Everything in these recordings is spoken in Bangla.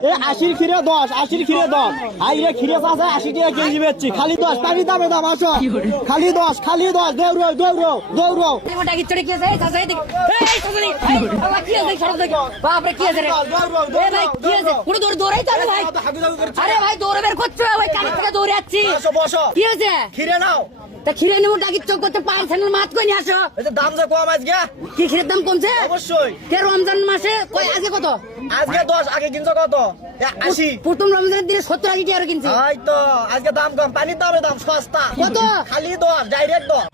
আশির খিরে 10, 80 খিরে 10। আইরে খিরে আছে 80 টাকা কেজি বেচছি, খালি 10 পানি দামে দাম আসো, খালি 10 দৌড়ো দৌড়ো দৌড়ো। মোটা কি চড়ে কি আছে? এই সাসাই দেখ, এই সাসাই আল্লাহ কি আছে? সরব দেখ, বাপ রে কি আছে রে? এ ভাই কি আছে? পুরো দৌড়াই তো ভাই। আরে ভাই দৌড়ে বের করছো, ওই কানে থেকে দৌড়ে যাচ্ছি। বসো কি আছে? খিরে নাও। তা খিরে নেবো ডাকি চোখ করতে পাল ছানার মাছ কই নিয়ে আসো। এই যে দাম যা কম আজকে। কি খিরের দাম কমছে? অবশ্যই। কে রমজান মাসে কই আজকে কত? আজকে 10, আগে কিনছো কত? 80। প্রথম রমজানের দিনে 70-80 টাকা কিনছি। এই তো আজকে দাম কম, পানির দামে দাম সস্তা। কত? খালি 10, ডাইরেক্ট 10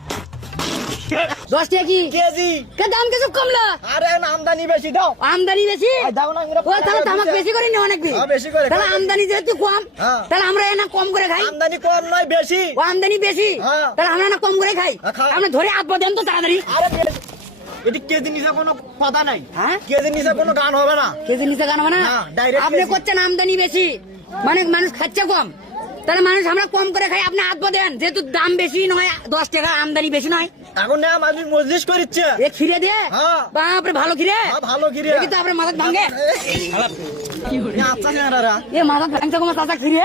10 টাকা কি কেজি। কে দাম কিছু কমলো? আরে না, আমদানি বেশি দাও। আমদানি বেশি? দাও না ও তাহলে তামাক বেশি করে নি অনেক হ্যাঁ, বেশি করে। তাহলে আমদানি যেহেতু কম, হ্যাঁ। তাহলে আমরা এনা কম করে খাই। আমদানি কম নয়, বেশি। ও আমদানি বেশি, হ্যাঁ। তাহলে আমরা না কম করে খাই। খাও। আপনি ধরে আট দেন তো তাড়াতাড়ি। আরে এটি কেজি নিচে কোনো কথা নাই। হ্যাঁ কেজি নিচে কোনো গান হবে না। কেজি নিচে গান হবে না? না, direct আপনি কেজি। করছেন আমদানি বেশি, মানে মানুষ খাচ্ছে কম, তাহলে মানুষ আমরা কম করে খাই, আপনি আট দেন যেহেতু দাম বেশি নয়, 10 টাকা আমদানি বেশি নয়। এখন না আমি মজলিস করিচ্ছে। এ খিরে দিয়ে হ্যাঁ। বাপরে ভালো খিরে, হ্যাঁ, ভালো খিরে। দেখি তো আপনার মাথা ভাঙে। আচ্ছা চেহারা। এ মাথা ভাঙছে কমা চাচা খিরে,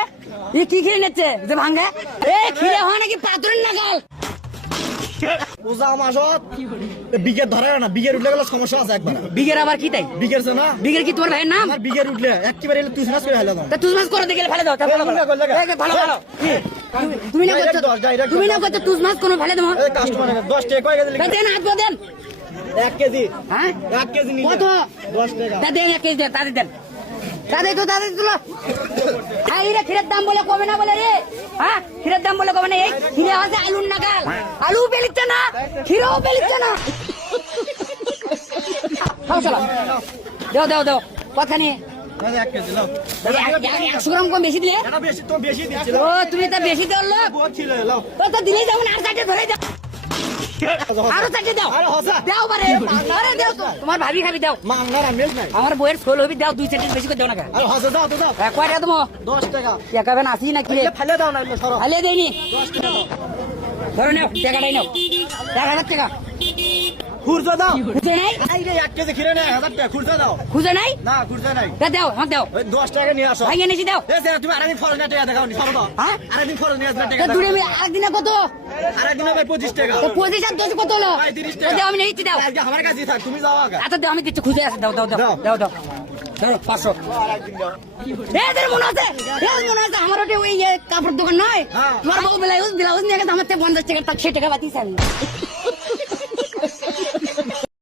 এ কি খিরে নিচ্ছে যে ভাঙে? এ খিরে হয় নাকি পাথরের নাগাল? পূজা মাসত বিঘের ধরে না, বিঘের উঠলে গেলে সমস্যা আছে একবার। বিঘের আবার কি তাই? বিঘের না, বিঘের কি তোমার ভাইয়ের নাম? আমার বিঘের উঠলে একেবারে তুই মাস করে ফেলে দাও। তা তুজ মাছ করে দেখলে ফেলে দাও। তা ভালো ভালো ভালো ভালো। তুমি না করছো, তুমি না করছো তুজ মাছ কোনো ফেলে দেবো। এই কাস্টমার 10 টাকা কয় কেজি তা দেন আট দেন। 1 কেজি। হ্যাঁ 1 কেজি নিলে কত? 10 টাকা। তা দেন 1 কেজি দেন, তাদের দেন, তাদের তো তাদের তুলো। এই রে খিরের দাম বলে কমে না বলে রে, হ্যাঁ খিরের দাম বলে কমে না। এই খিরে আছে আলুর নাগাল, আলু পেলিচ্ছে না, খিরেও পেলিচ্ছে না। খাও চলো, দাও দাও দাও, কথা নেই। 1 কেজি নাও। 100 গ্রাম কম বেশি দিলে? এটা বেশি তো বেশি দিচ্ছিল। ও তুমি তা বেশি দেওয়ার লোক, বহুত ছিল লাও। তো দিলেই যাও না, আর চারটে ধরে যাও, আরো চারটে দাও। আরে হসা দাও বারে, আরে দাও তো, তোমার ভাবি খাবি দাও, মাংনার আমেজ নাই। আমার বইয়ের ছোল হবি দাও, 2 সেন্টেন্স বেশি করে দাও না। আরে হসা দাও তো দাও। কয়টা দেবো? 10 টাকা। টাকাবেন আসি না কি রে? এটা ফেলে দাও না, এগুলো সরো। হালিয়ে দেয়নি, 10 টাকা দাও। ধরে নাও টাকাটাই নাও, 1000 টাকা খুরজা দাও। খুঁজে নাই, এই রে 1 কেজি খিরে নেই, 1000 টাকা খুরজা দাও। খুঁজে নাই, না খুরজা নাই। তা দাও, হ্যাঁ দাও, ওই 10 টাকা নিয়ে আসো। ভাই এনেছি দাও। এই যে তুমি আরেকদিন ফরজ না টাকা দেখাও নি, সরো দাও। হ্যাঁ আরেকদিন ফরজ নিয়ে আসবে তা টাকা দূরে দাও। আরেকদিনে কত? আরেকদিন হবে 25 টাকা। তো 25 আর 10 কত হলো? 35 তা টাকা। দাও, আমি নিচ্ছি দাও। আজকে আমার কাছেই থাক, তুমি যাও আগে। আচ্ছা দাও, আমি দিচ্ছি, খুঁজে আছে, দাও দাও দাও দাও। দাও দাও দাও 500। এদের মনে আছে, মনে আছে আমার ওটা ওই কাপড় দোকান নয়, হ্যাঁ। তোমার বউ ব্লাউজ নিয়ে গেছে, আমার থেকে 50 টাকা, তার 6 টাকা বাতিস আমি।